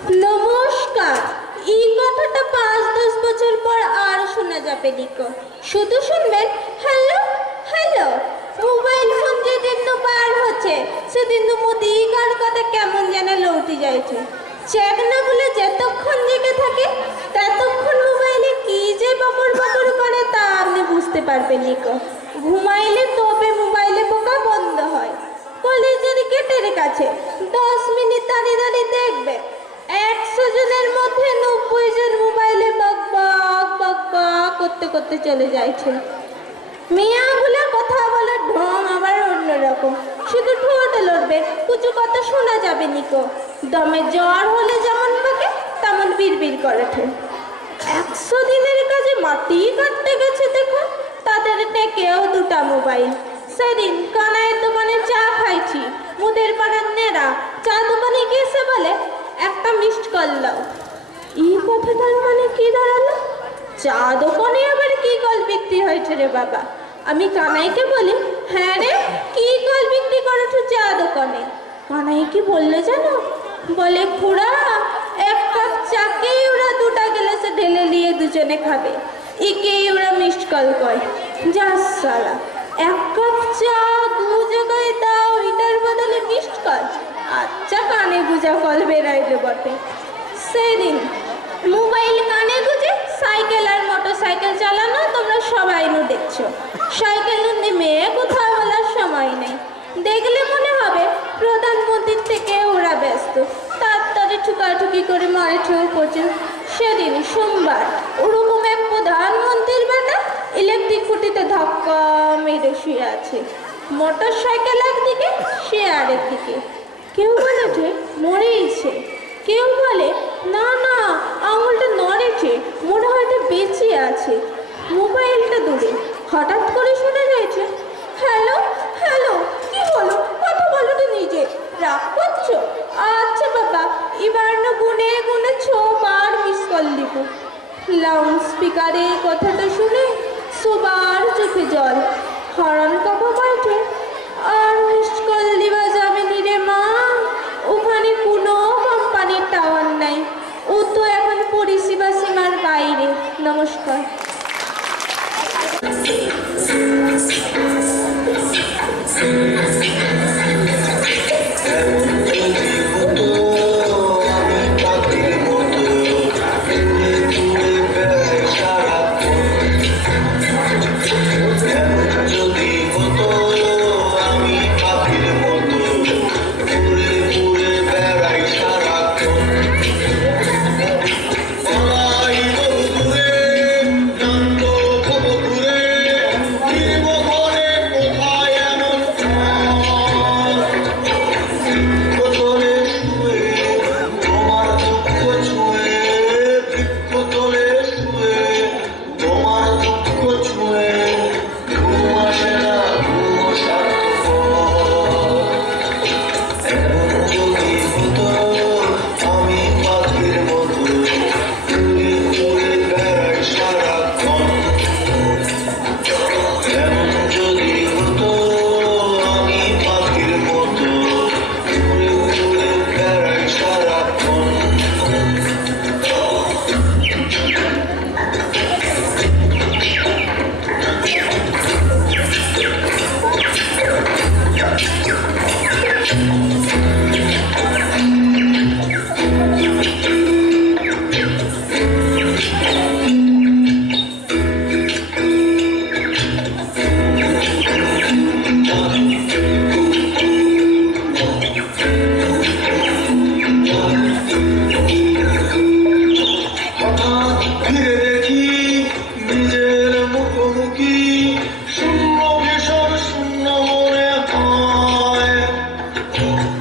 নমস্কার। এই কথাটা 5-10 বছর পর আর শোনা যাবে নিকো। শুধু শুনবেন হ্যালো হ্যালো। মোবাইল ফোন যেদিন বার হচ্ছে সেদিন মোদিকার কথা কেমন যেন লৌটি যাইছে। চেকনাগুলো যতক্ষণ জেগে থাকে ততক্ষণ মোবাইলে কি যে বকর বকর করে তা আপনি বুঝতে পারবেন নিকো। ঘুমাইলে তবে মোবাইলে বোকা বন্ধ হয়। কলেজের গেটের কাছে 10 মিনিট দাঁড়িয়ে দাঁড়িয়ে দেখবে 100 জনের মধ্যে 90 জন মোবাইলে বক বক বক বক করতে করতে চলে যাচ্ছে। মেয়াগুলা কথা বলার ঢং আবার অন্যরকম। শুধু ঠোঁট লড়বে, কিছু কথা শোনা যাবে নিকো। দমে জ্বর হলে যেমন পাকে তেমন বিড়বিড় করে ওঠে। 100 দিনের কাজে মাটি কাটতে গেছে দেখো, তাদের টেকেও 2টা মোবাইল। সেদিন কানাইয়ের দোকানে চা খাইছি, মুদের পাড়ার নেড়া চা দোকানে গিয়েছে বলে একটা মিসড কল দাও। এই কথাটার মানে কি দাঁড়ালো? চা দোকানে আবার কি কল বিক্রি হয়েছে রে বাবা? আমি কানাইকে বলি, হ্যাঁ রে, কি কল বিক্রি করেছো চা দোকানে? কানাই কি বললো জানো? বলে, খুড়া 1 কাপ চাকেই ওরা 2টা গ্লাসে ঢেলে নিয়ে দুজনে খাবে, একেই ওরা মিসড কল কয়। যা সালা, 1 কাপ চা 2 জায়গায় দাও, এটার বদলে মিসড কল? আচ্ছা, কানে গুজা কল বেরাইলে বটে। সেদিন মোবাইল কানে গুজে সাইকেল আর মোটরসাইকেল চালানো তোমরা সবাই দেখছো। সাইকেল নেমে কোথাও বলার সময় নেই। দেখলে মনে হবে প্রধানমন্ত্রীর থেকে ওরা ব্যস্ত, তাড়াতাড়ি ঠুকাঠুকি করে মারিঠেও পড়ছে। সেদিন সোমবার ওরকম এক প্রধানমন্ত্রীর বেটা ইলেকট্রিক খুঁটিতে ধাক্কা মেরে শুয়ে আছে। মোটরসাইকেল একদিকে, সে আরেকদিকে। কেউ বলেছে মরেইছে, কেউ বলে না না আঙুলটা নড়েছে, মনে হয় এটা বেঁচে আছে। মোবাইলটা দূরে, হঠাৎ করে শোনা যাচ্ছে হ্যালো হ্যালো। কি হলো? কথা বলো তো নিজে, রাগ করছো? আচ্ছা বাবা, এবার না গুনে গুনে 6 বার মিস কল দিব। লাউড স্পিকারে কথাটা শুনে সবার চোখে জল। হরণ কাকা বলছে, আর মিস কল দিবা যাবে নি রে মা, ওখানে কোনো কোম্পানির টাওয়ার নাই, ও তো এখন পরিষেবা সীমার বাইরে। নমস্কার।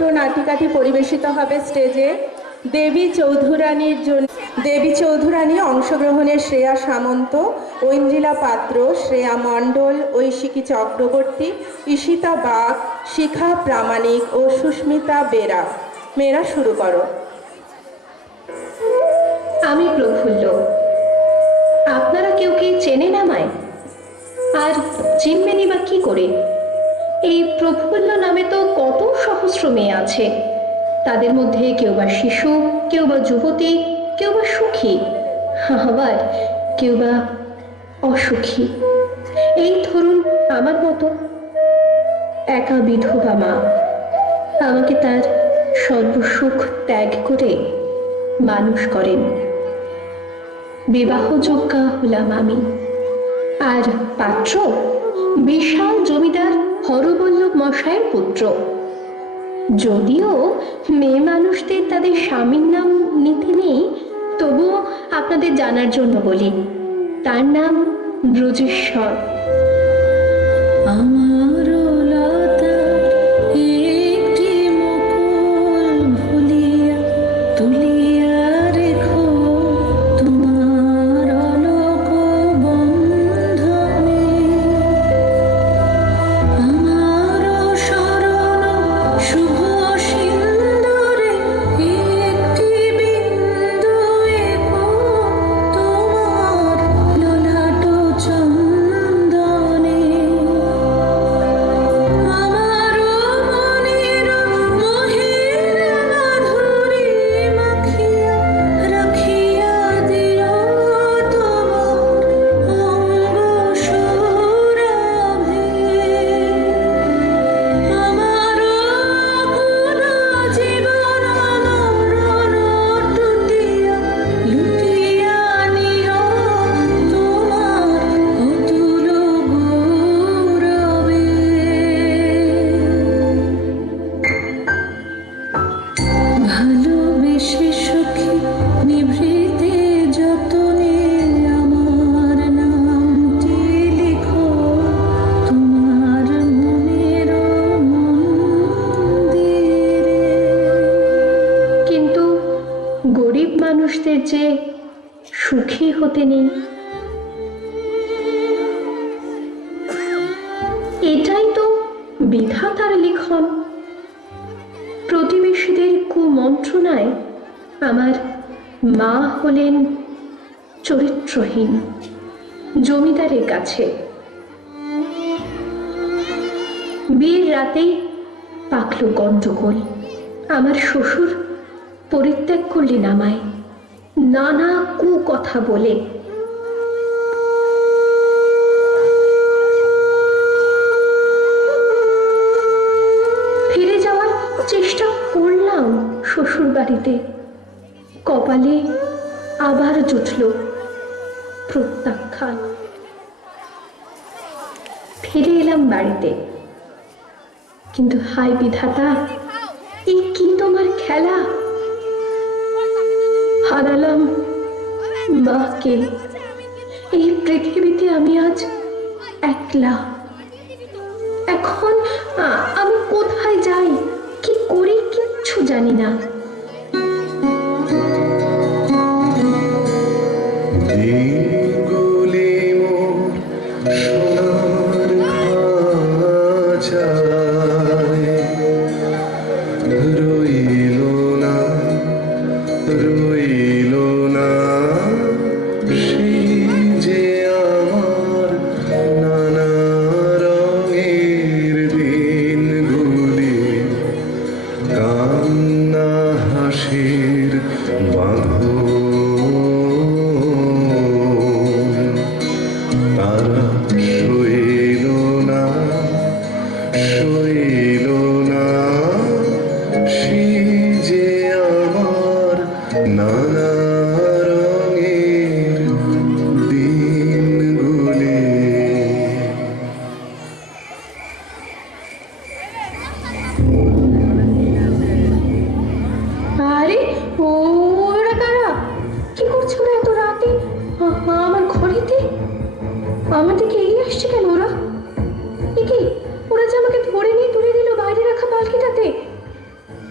নাটিকাটি পরিবেশিত হবে স্টেজে দেবী চৌধুরানী অংশগ্রহণে শ্রেয়া সামন্ত, ঐন্দ্রিলা পাত্র, শ্রেয়া মণ্ডল, ঐশিকী চক্রবর্তী, ঈশিতা বাগ, শিখা প্রামাণিক ও সুস্মিতা বেরা। মেয়েরা শুরু করো। আমি প্রফুল্ল। আপনারা কেউ কি চেনেন আমায়? আর চিনবেনই বা কি করে? এই প্রফুল্ল নামে তো কত সহস্র মেয়ে আছে। তাদের মধ্যে কেউ বা শিশু, কেউ বা যুবতী, কেউ বা সুখী, আবার কেউ বা অসুখী। এই ধরুন আমার মতো একা বিধবা মা। আমাকে তার সর্বসুখ ত্যাগ করে মানুষ করেন। বিবাহযোগ্যা হলাম আমি। আর পাত্র বিশাল জমিদার হরবল্লভ মশাইয়ের পুত্র। যদিও মেয়ে মানুষদের তাদের স্বামীর নাম নিতে নেই, তবুও আপনাদের জানার জন্য বলি, তার নাম ব্রজেশ্বর। আমার লতা একটি মুকুল ভুলিয়া তুলিয়া রেখো তোমার অলোক বন্ধনে। আমার শরণ শুভ সিন্দুরে একটি বিন্দু এঁকো তোমার ললাট চন্দনে। আমার মনের মোহের মাধুরী মাখিয়া রাখিয়া দিও তোমার অঙ্গ সৌরভে। আমার পুরা জীবন মরণ টুটিয়া লুটিয়া নিও তোমার অতুল গৌরবে। ভালোবেসে সখী নিভৃতে যতনে আমার নামটি লিখো তোমার মনের মন্দিরে। কিন্তু গরিব মানুষদের যে সুখী হতে নেই, এটাই তো বিধাতার লিখন। প্রতিবেশীদের কুমন্ত্রণায় আমার মা হলেন চরিত্রহীন জমিদারের কাছে। বিয়ের রাতেই পাকল গন্ডগোল। আমার শ্বশুর পরিত্যাগ করলেন আমায় নানা কুকথা বলে। ফিরে যাওয়ার চেষ্টা করলাম শ্বশুর বাড়িতে, কপালে আবার জুটল প্রত্যাখ্যান। ফিরে এলাম বাড়িতে, কিন্তু হায় বিধাতা, এই কি তোমার খেলা! হারালাম মাকে। এই পৃথিবীতে আমি আজ একলা। এখন আমি কোথায় যাই, কি করি, কিচ্ছু জানি না। আমার দিকে এগিয়ে আসছে কেন ওরা? এ কি, ওরা যে আমাকে ধরে নিয়ে তুলে দিল বাইরে রাখা পালকিটাতে।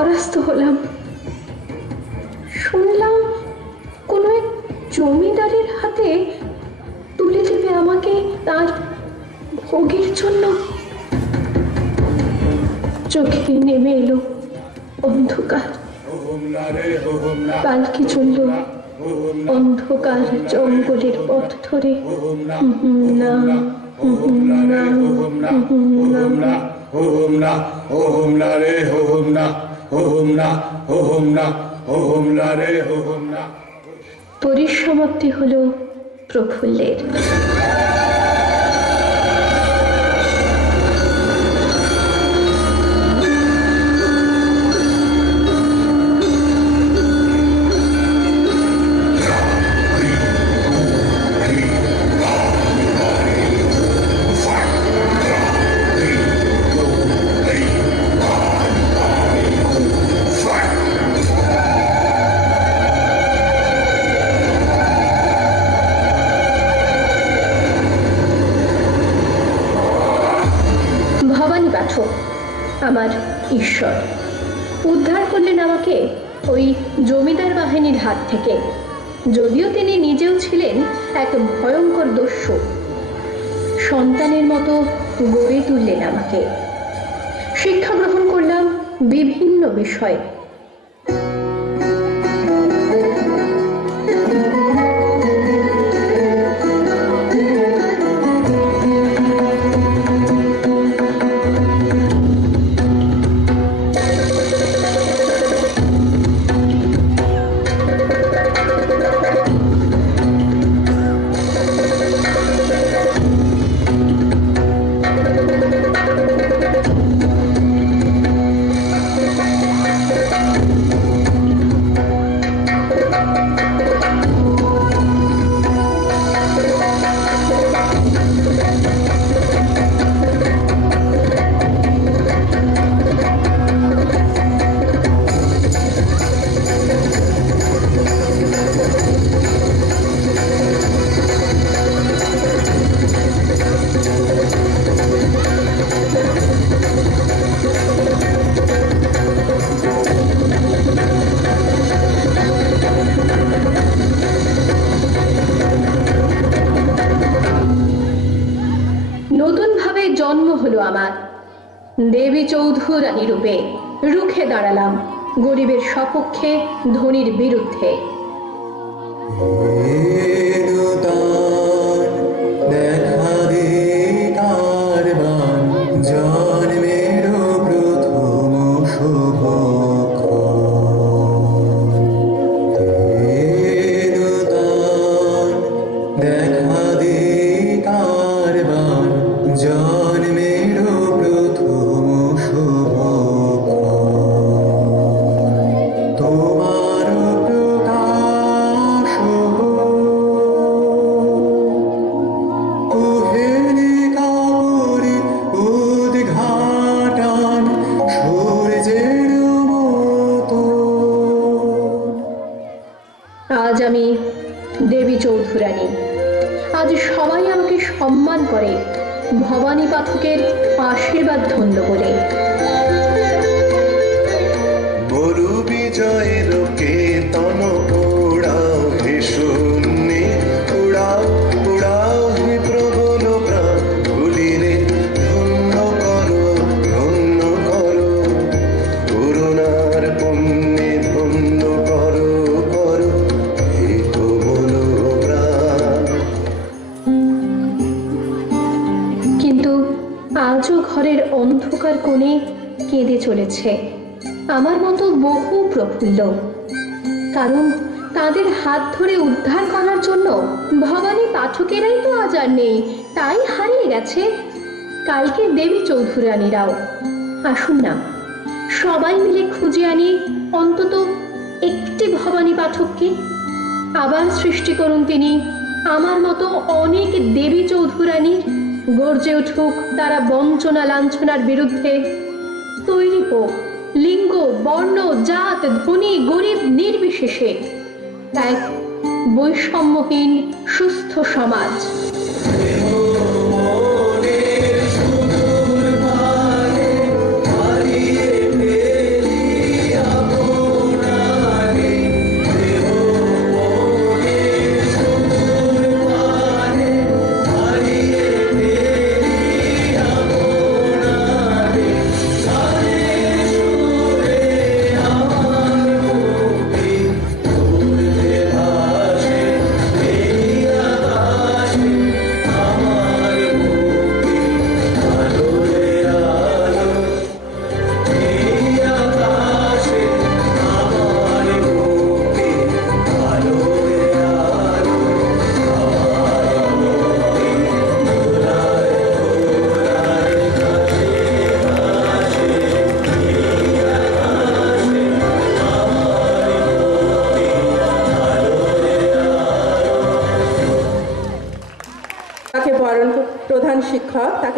পরাস্ত হলাম। শুনলাম কোনো এক জমিদারের হাতে তুলে দেবে আমাকে তার ভোগের জন্য। চোখে নেমে এলো অন্ধকার। পালকি চলল অন্ধকার জঙ্গলের পথ ধরে। না, পরিসমাপ্তি হলো প্রফুল্লের। ভবানী পাঠক আমার ঈশ্বর উদ্ধার করলেন আমাকে ওই জমিদার বাহিনীর হাত থেকে। যদিও তিনি নিজেও ছিলেন এক ভয়ঙ্কর দস্যু, সন্তানের মতো গড়ে তুললেন আমাকে। শিক্ষা গ্রহণ করলাম বিভিন্ন বিষয়ে। জন্ম হলো আমার। দেবী চৌধুরানী রূপে রুখে দাঁড়ালাম গরিবের সপক্ষে, ধনীর বিরুদ্ধে। আজ আমি দেবী চৌধুরানী। আজ সবাই আমাকে সম্মান করে ভবানী পাঠকের আশীর্বাদ ধন্য বলে। গরু বিজয়ের কেতন উড়াও হে শূন্যে, উড়াও উড়াও হে প্রবল প্রাণ ভুলিরে, ধন্য করো করুণার পুণ্যে ধন্য করো হে প্রবল প্রাণ। কিন্তু আজও ঘরের অন্ধকার কোণে কেঁদে চলেছে আমার মতো বহু প্রফুল্ল। কারণ তাদের হাত ধরে উদ্ধার করার জন্য ভবানী পাঠকেরাই তো আজ আর নেই, তাই হারিয়ে গেছে কালকে দেবী চৌধুরানীরাও। আসুন না, সবাই মিলে খুঁজে আনি অন্তত একটি ভবানী পাঠককে। আবার সৃষ্টি করুন তিনি আমার মতো অনেক দেবী চৌধুরানীর। গর্জে উঠুক তারা বঞ্চনা লাঞ্ছনার বিরুদ্ধে। তৈরি হোক লিঙ্গ, বর্ণ, জাত, ধনী গরিব নির্বিশেষে এক বৈষম্যহীন সুস্থ সমাজ।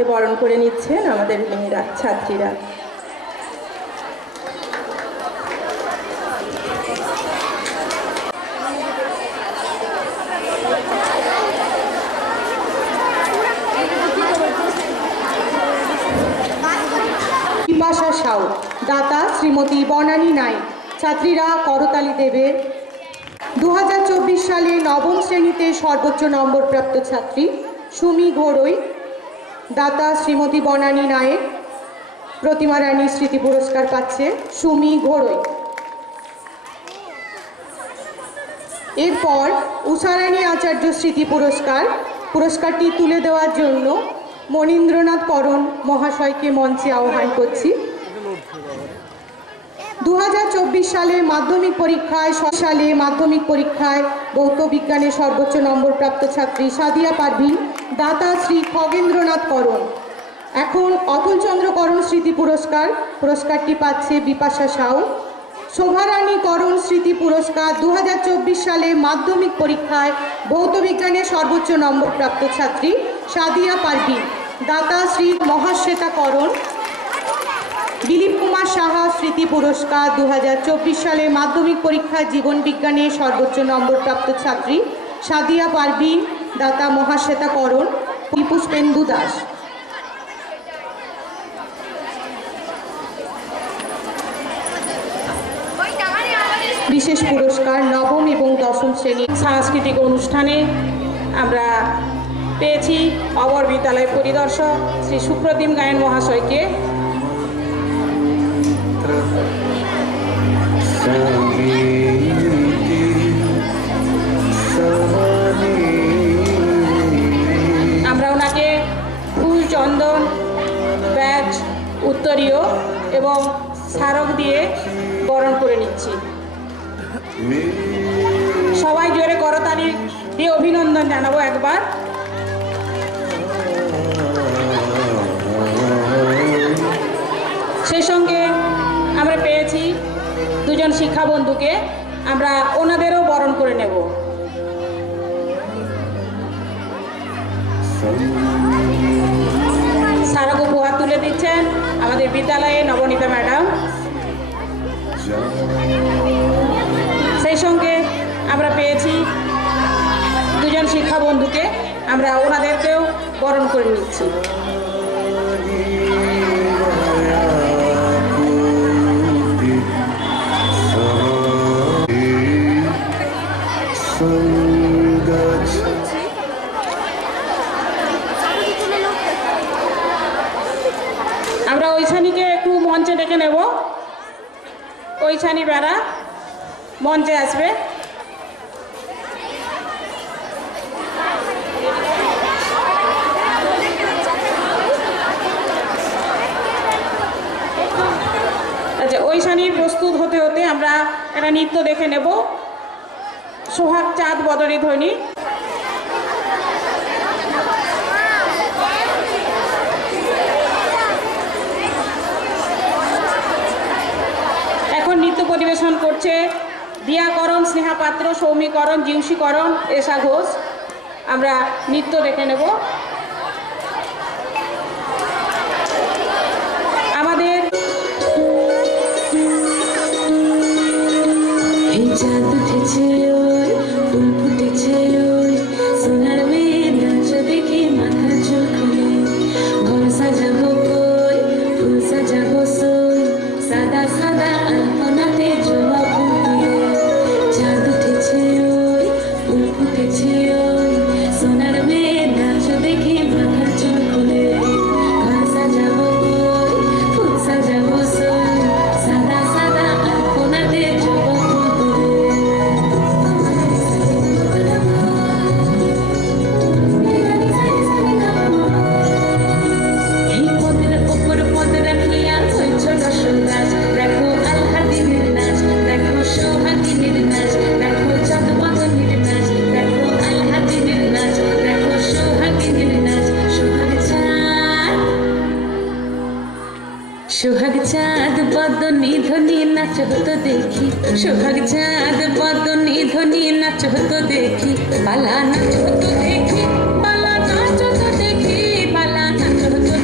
বরণ করে নিচ্ছেন আমাদের মেয়েরা, ছাত্রীরা। বিপাশা সাউ, দাতা শ্রীমতী বনানী নাইক। ছাত্রীরা করতালি দেবে। 2024 সালে নবম শ্রেণীতে সর্বোচ্চ নম্বরপ্রাপ্ত ছাত্রী সুমি ঘোড়ই, দাতা শ্রীমতী বনানী নায়েক। প্রতিমা রানী স্মৃতি পুরস্কার পাচ্ছে সুমি ঘোড়ই। এরপর উষারানী আচার্য স্মৃতি পুরস্কার, পুরস্কারটি তুলে দেওয়ার জন্য মনীন্দ্রনাথ করণ মহাশয়কে মঞ্চে আহ্বান করছি। 2024 সালে মাধ্যমিক পরীক্ষায় ভৌত বিজ্ঞানে সর্বোচ্চ নম্বরপ্রাপ্ত ছাত্রী সাদিয়া পারভিন, দাতা শ্রী খগেন্দ্রনাথ করণ। এখন অতুলচন্দ্র করণ স্মৃতি পুরস্কার, পুরস্কারটি পাচ্ছে বিপাশা সাউ। শোভারানী করণ স্মৃতি পুরস্কার 2024 সালে মাধ্যমিক পরীক্ষায় ভৌত বিজ্ঞানে সর্বোচ্চ নম্বরপ্রাপ্ত ছাত্রী সাদিয়া পারভিন, দাতা শ্রী মহাশ্বেতা করণ। দিলীপ কুমার সাহা স্মৃতি পুরস্কার 2024 সালে মাধ্যমিক পরীক্ষায় জীবন বিজ্ঞানে সর্বোচ্চ নম্বরপ্রাপ্ত ছাত্রী সাদিয়া পারভিন, দাতা মহাশ্বেতা করণ। পুষ্পেন্দু দাস। বিশেষ পুরস্কার নবম এবং দশম শ্রেণী সাংস্কৃতিক অনুষ্ঠানে আমরা পেয়েছি অবর বিদ্যালয় পরিদর্শক শ্রী সুপ্রতিম গায়েন মহাশয়কে। আমরা ওনাকে ফুল, চন্দন, ব্যাজ, উত্তরীয় এবং স্মারক দিয়ে বরণ করে নিচ্ছি। সবাই জোরে করতালি দিয়ে অভিনন্দন জানাবো একবার। সেই সঙ্গে আমরা পেয়েছি দুজন শিক্ষা বন্ধুকে, আমরা ওনাদেরও বরণ করে নেব। স্মারক উপহার তুলে দিচ্ছেন আমাদের বিদ্যালয়ে নবনীতা ম্যাডাম। সেই সঙ্গে আমরা পেয়েছি দুজন শিক্ষা বন্ধুকে, আমরা ওনাদেরকেও বরণ করে নিচ্ছি। আমরা ঐশানীকে একটু মঞ্চে ডেকে নেব। ঐশানী বেড়া মঞ্চে আসবে। আচ্ছা, ঐশানী প্রস্তুত হতে হতে আমরা একটা নৃত্য দেখে নেব, সোহাগ চাঁদ বদনী ধ্বনি। এখন নৃত্য পরিবেশন করছে দিয়াকরণ, স্নেহা পাত্র, সৌমিকরণ, জিউসিকরণ, এশা ঘোষ। আমরা নৃত্য দেখে নেব। আমাদের চাঁদ উঠেছে ওই, ফুল ফুটেছে ওই, সোনার মেয়ে নাচ দেখে মাথা চুল খুলে। ঘর সাজাবো কই, ফুল সাজাবো সই, সাদা সাদা আলপনাতে জবা ফুল তুলে। চাঁদ উঠেছে ওই, ফুল ফুটেছে ওই, সোনার মেয়ে নাচ দেখে মাথা চুল খুলে। ঘর সাজাবো কই, ফুল সাজাবো সই, সাদা সাদা আলপনাতে জবা ফুল তুলে। এই পদের ওপর পদ রাখিয়া হইছ রসল গাছ, দেখো আল্লাদিনের নাচ, দেখো সোহাগিনীর নাচ, দেখো চাঁদ বদনীর নাচ, দেখো আল্লাদিনের নাচ, দেখো সোহাগিনীর নাচ। সোহাগ চাঁদ বদনী ধ্বনি নাচ হতো দেখি, সোহাগ চাঁদ বদনী ধ্বনি নাচ হতো দেখি, বালা নাচ হতো দেখি, বালা নাচ হতো দেখি, বালা নাচ হতো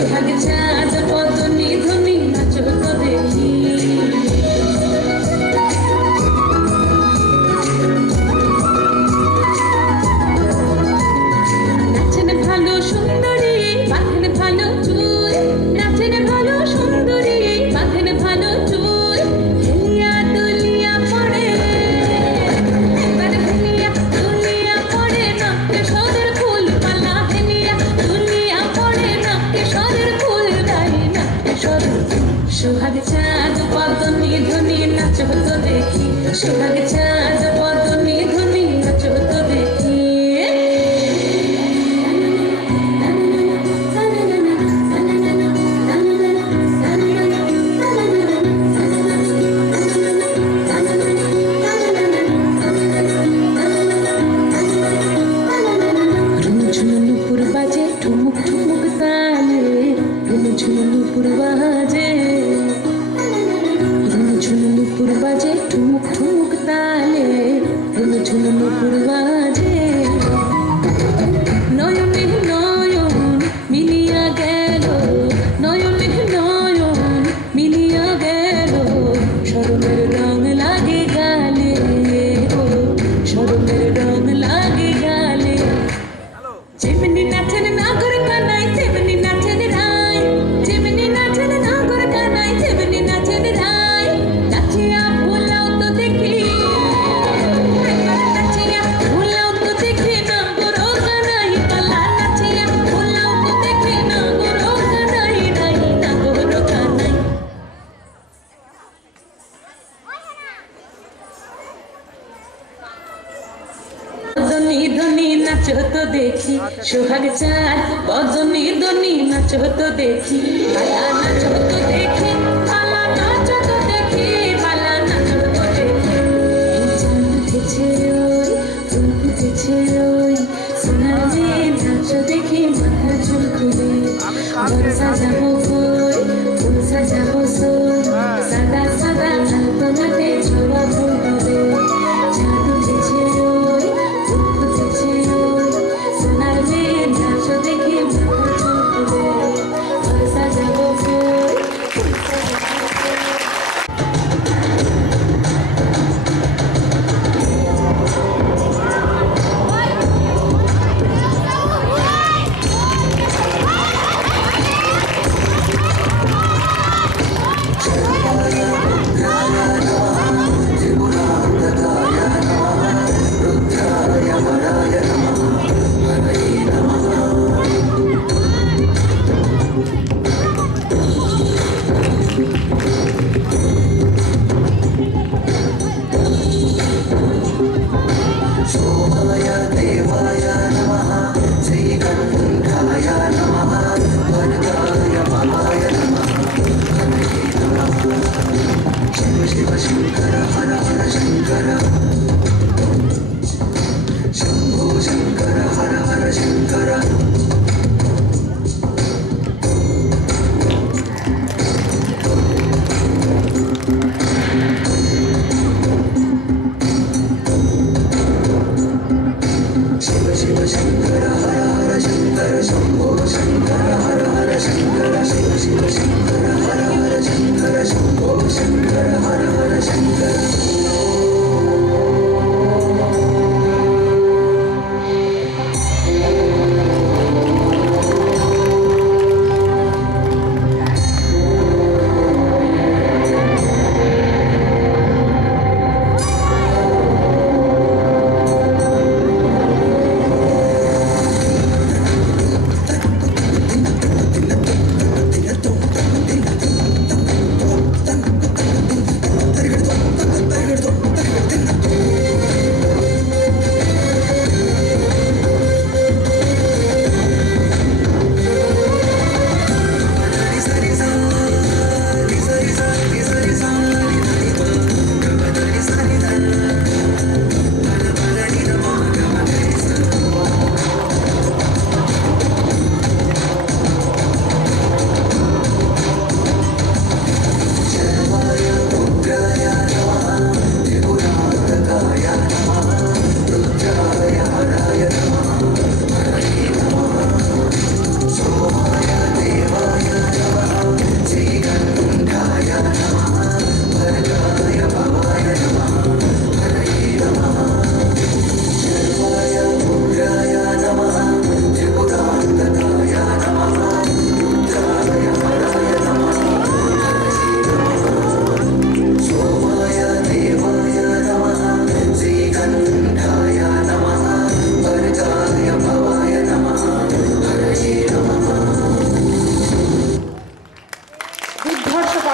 সোহাগ চাঁদ পদনি ধ্বনি নাচো তো দেখি নাচেন ভালো সুন্দরী বাঁধেন ভালো চুল নাচেন ভালো সুন্দরী বাঁধেন ভালো চুল হেলিয়া দুলিয়া পড়ে একবার হেলিয়া দুলিয়া পড়ে নাকে সদের ফুল পালা হেলিয়া দুলিয়া পড়ে নাকে সদের ফুল গাই নাকে সদের সোহাগ চাঁদ পদনি ধ্বনি নাচো তো দেখি সোহাগ চাঁদ পদনি ধ্বনি নাচো তো দেখি ঝুনুপুর বাজে ঠুমুক ঠুমুক তালে ঝুনুপুর বাজে ঝুনুপুর বাজে ঠুমুক ঠুমুক তালে ঝুনুপুর বাজে নয়নে নয়ন মিলিয়া গেল নয়নে নয়ন মিলিয়া গেল শরমের রং লাগে গালে ও শরমের রং লাগে গালে যেমনি নাচেন নাগর কানাই তেমনি নাচেন রায় যেমনি নাচেন নাগর কানাই তেমনি নাচেন রায় নাচিয়া ভোলাও তো দেখি নাচিয়া ভোলাও তো দেখি নাগর কানাই পালা নাচিয়া ভোলাও তো দেখি নাগর কানাই নাই নাগর কানাই বদনি ধ্বনি নাচো তো দেখি সোহাগ চাঁদ বদনি ধ্বনি নাচো তো দেখি পালা নাচো তো দেখি পালা নাচো তো দেখি পালা নাচো তো দেখি চাঁদ উঠেছে ওই ফুল ফুটেছে ওই সোনার মেয়ে নাচো দেখি মাথার চুল খুলে ঘর সাজাবো কই ফুল সাজাবো সই সাদা সাদা আলপনাতে ছোড়া ফুল হবে চাঁদ উঠেছে ওই ফুল ফুটেছে ওই সোনার মেয়ে নাচো দেখি মাথার চুল খুলে ঘর সাজাবো কই ফুল সাজাবো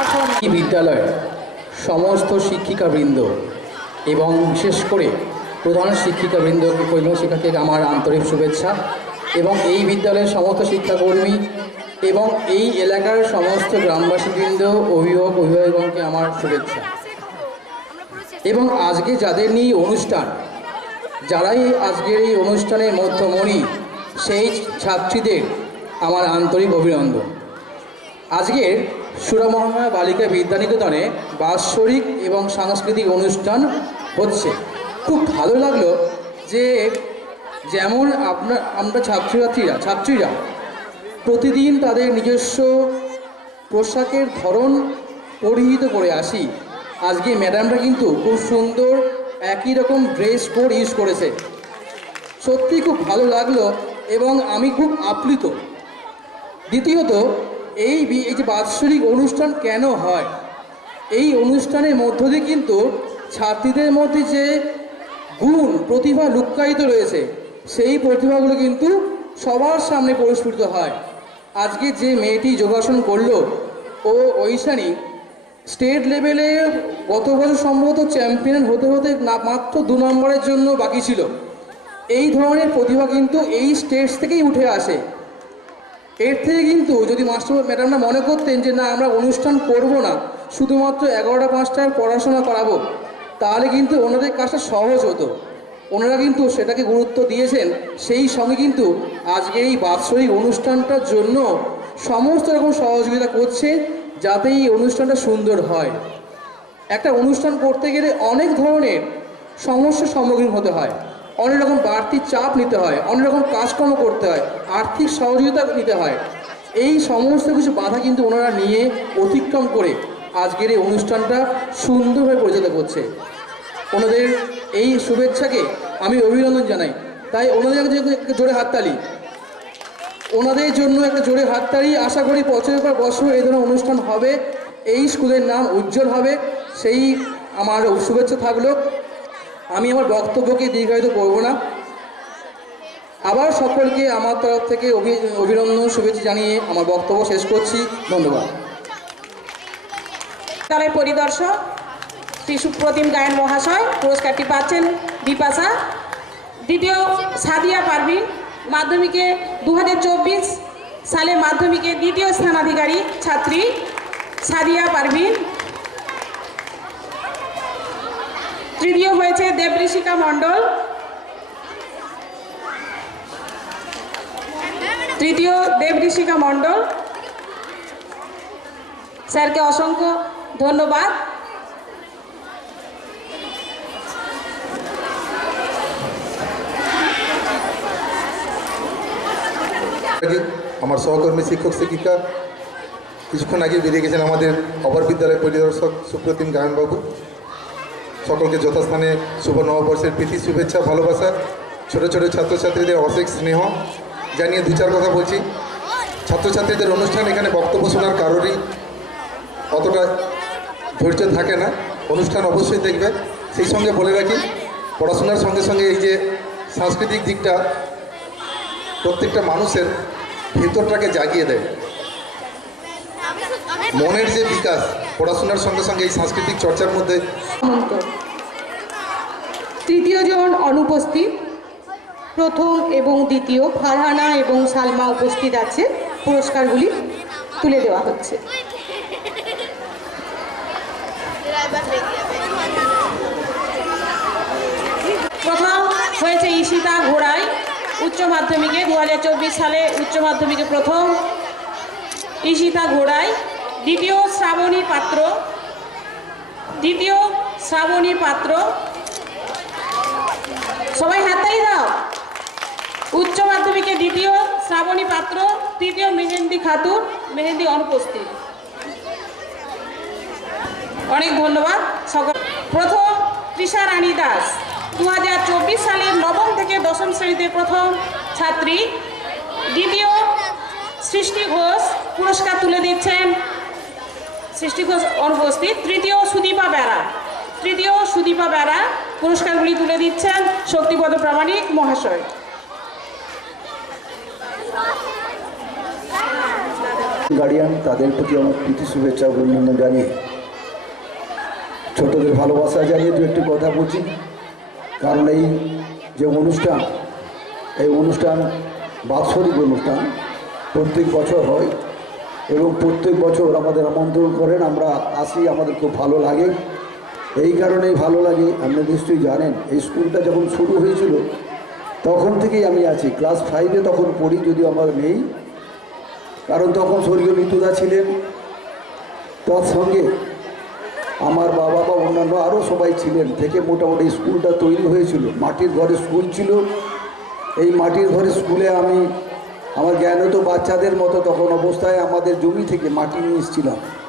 এখন এই বিদ্যালয়ের সমস্ত শিক্ষিকাবৃন্দ এবং বিশেষ করে প্রধান শিক্ষিকাবৃন্দকে প্রধান শিক্ষাকে আমার আন্তরিক শুভেচ্ছা এবং এই বিদ্যালয়ের সমস্ত শিক্ষাকর্মী এবং এই এলাকার সমস্ত গ্রামবাসীবৃন্দ অভিভাবকগণকে আমার শুভেচ্ছা এবং আজকে যাদের নিয়ে অনুষ্ঠান যারাই আজকের এই অনুষ্ঠানের মধ্যমণি সেই ছাত্রীদের আমার আন্তরিক অভিনন্দন। আজকের সুরামহামায়া বালিকা বিদ্যানিকেতনে বাৎসরিক এবং সাংস্কৃতিক অনুষ্ঠান হচ্ছে। খুব ভালো লাগলো যে যেমন আমরা ছাত্রীরা প্রতিদিন তাদের নিজস্ব পোশাকের ধরন পরিহিত করে আসি, আজকে ম্যাডামরা কিন্তু খুব সুন্দর একই রকম ড্রেস কোড ইউজ করেছে। সত্যি খুব ভালো লাগলো এবং আমি খুব আপ্লুত। দ্বিতীয়ত এই যে বাৎসরিক অনুষ্ঠান কেন হয়, এই অনুষ্ঠানের মধ্য দিয়ে কিন্তু ছাত্রীদের মধ্যে যে গুণ প্রতিভা লুক্কায়িত রয়েছে সেই প্রতিভাগুলো কিন্তু সবার সামনে পরিস্ফুটিত হয়। আজকে যে মেয়েটি যোগাসন করলো ও ঐশানী স্টেট লেভেলে গত বছর সম্ভবত চ্যাম্পিয়ন হতে মাত্র 2 নম্বরের জন্য বাকি ছিল। এই ধরনের প্রতিভা কিন্তু এই স্টেজ থেকেই উঠে আসে। এর থেকে কিন্তু যদি মাস্টার ম্যাডামরা মনে করতেন যে না আমরা অনুষ্ঠান করব না, শুধুমাত্র 11টা 5টায় পড়াশোনা করাবো, তাহলে কিন্তু ওনাদের কাজটা সহজ হতো। ওনারা কিন্তু সেটাকে গুরুত্ব দিয়েছেন, সেই সঙ্গে কিন্তু আজকের এই বাৎসরিক অনুষ্ঠানটার জন্য সমস্ত রকম সহযোগিতা করছে যাতে এই অনুষ্ঠানটা সুন্দর হয়। একটা অনুষ্ঠান করতে গেলে অনেক ধরনের সমস্যার সম্মুখীন হতে হয়, অনেক রকম বাড়তি চাপ নিতে হয়, অনেক রকম কাজকর্ম করতে হয়, আর্থিক সহযোগিতা নিতে হয়। এই সমস্ত কিছু বাধা কিন্তু ওনারা নিয়ে অতিক্রম করে আজকের এই অনুষ্ঠানটা সুন্দরভাবে পরিচালিত করছে। ওনাদের এই শুভেচ্ছাকে আমি অভিনন্দন জানাই। তাই ওনাদের একটা জোরে হাততালি, ওনাদের জন্য একটা জোরে হাততালি। আশা করি বছরের পর বছর এই ধরনের অনুষ্ঠান হবে, এই স্কুলের নাম উজ্জ্বল হবে, সেই আমার শুভেচ্ছা থাকলো। আমি আমার বক্তব্যকে দীর্ঘায়িত করব না। আবার সকলকে আমার তরফ থেকে অভিনন্দন শুভেচ্ছা জানিয়ে আমার বক্তব্য শেষ করছি। ধন্যবাদ। বিদ্যালয়ের পরিদর্শক শ্রী সুপ্রতিম গায়েন মহাশয় পুরস্কারটি পাচ্ছেন বিপাশা। দ্বিতীয় সাদিয়া পারভিন, মাধ্যমিকে 2024 সালে মাধ্যমিকে দ্বিতীয় স্থানাধিকারী ছাত্রী সাদিয়া পারভিন। তৃতীয় হয়েছে দেবঋষিকা মণ্ডল। স্যারকে অসংখ্য ধন্যবাদ। আমার সহকর্মী শিক্ষক শিক্ষিকা কিছুক্ষণ আগে বেরিয়ে গেছেন আমাদের অপর বিদ্যালয় পরিদর্শক সুপ্রতিম গায়নবাবু। সকলকে যথাস্থানে শুভ নববর্ষের প্রীতি শুভেচ্ছা ভালোবাসা। ছোট ছোট ছাত্রছাত্রীদের অশেষ স্নেহ জানিয়ে 2-4 কথা বলছি। ছাত্রছাত্রীদের অনুষ্ঠান, এখানে বক্তব্য শোনার কারোরই অতটা ধৈর্য থাকে না, অনুষ্ঠান অবশ্যই দেখবে। সেই সঙ্গে বলে রাখি, পড়াশোনার সঙ্গে সঙ্গে এই যে সাংস্কৃতিক দিকটা প্রত্যেকটা মানুষের ভেতরটাকে জাগিয়ে দেয়। মনের যে বিকাশ পড়াশোনার সঙ্গে সঙ্গে এই সাংস্কৃতিক চর্চার মধ্যে। তৃতীয় জন অনুপস্থিত, প্রথম এবং দ্বিতীয় ফারহানা এবং সালমা উপস্থিত আছে। পুরস্কারগুলি তুলে দেওয়া হচ্ছে। প্রথম হয়েছে ঈশিতা ঘোড়াই, উচ্চ মাধ্যমিকে 2024 সালে উচ্চ মাধ্যমিকে প্রথম ঈশিতা ঘোড়াই। দ্বিতীয় শ্রাবণী পাত্র। সবাই হাততালি দাও। উচ্চ মাধ্যমিকে দ্বিতীয় শ্রাবণী পাত্র। তৃতীয় মেহেন্দি খাতুন, মেহেন্দি অনুপস্থিত। অনেক ধন্যবাদ সকল। প্রথম তৃষা রানী দাস, 2024 সালের 9ম থেকে 10ম শ্রেণীতে প্রথম ছাত্রী। দ্বিতীয় সৃষ্টি ঘোষ, পুরস্কার তুলে দিচ্ছেন সৃষ্টি ঘোষ অনুপস্থিত। তৃতীয় সুদীপা বেরা, পুরস্কারগুলি তুলে দিচ্ছেন শক্তিপদ প্রামাণিক মহাশয়। গার্ডিয়ান তাদের প্রতি আমার প্রীতি শুভেচ্ছা অভিনন্দন জানিয়ে ছোটদের ভালোবাসা জানিয়ে দু একটি কথা বলছি। কারণ এই যে অনুষ্ঠান, এই অনুষ্ঠান বাৎসরিক অনুষ্ঠান প্রত্যেক বছর হয় এবং প্রত্যেক বছর আমাদের আমন্ত্রণ করেন, আমরা আসি, আমাদের খুব ভালো লাগে। এই কারণেই ভালো লাগে, আপনি নিশ্চয়ই জানেন এই স্কুলটা যখন শুরু হয়েছিল তখন থেকেই আমি আছি। ক্লাস 5-এ তখন পড়ি, যদিও আমার নেই, কারণ তখন স্বর্গীয় নিতুদা ছিলেন। তার সঙ্গে আমার বাবা বা অন্যান্য আরও সবাই ছিলেন, থেকে মোটামুটি স্কুলটা তৈরি হয়েছিল। মাটির ঘরে স্কুল ছিল। এই মাটির ঘরে স্কুলে আমি আমার জ্ঞানত বাচ্চাদের মতো তখন অবস্থায় আমাদের জমি থেকে মাটি নিয়ে এসেছিলাম।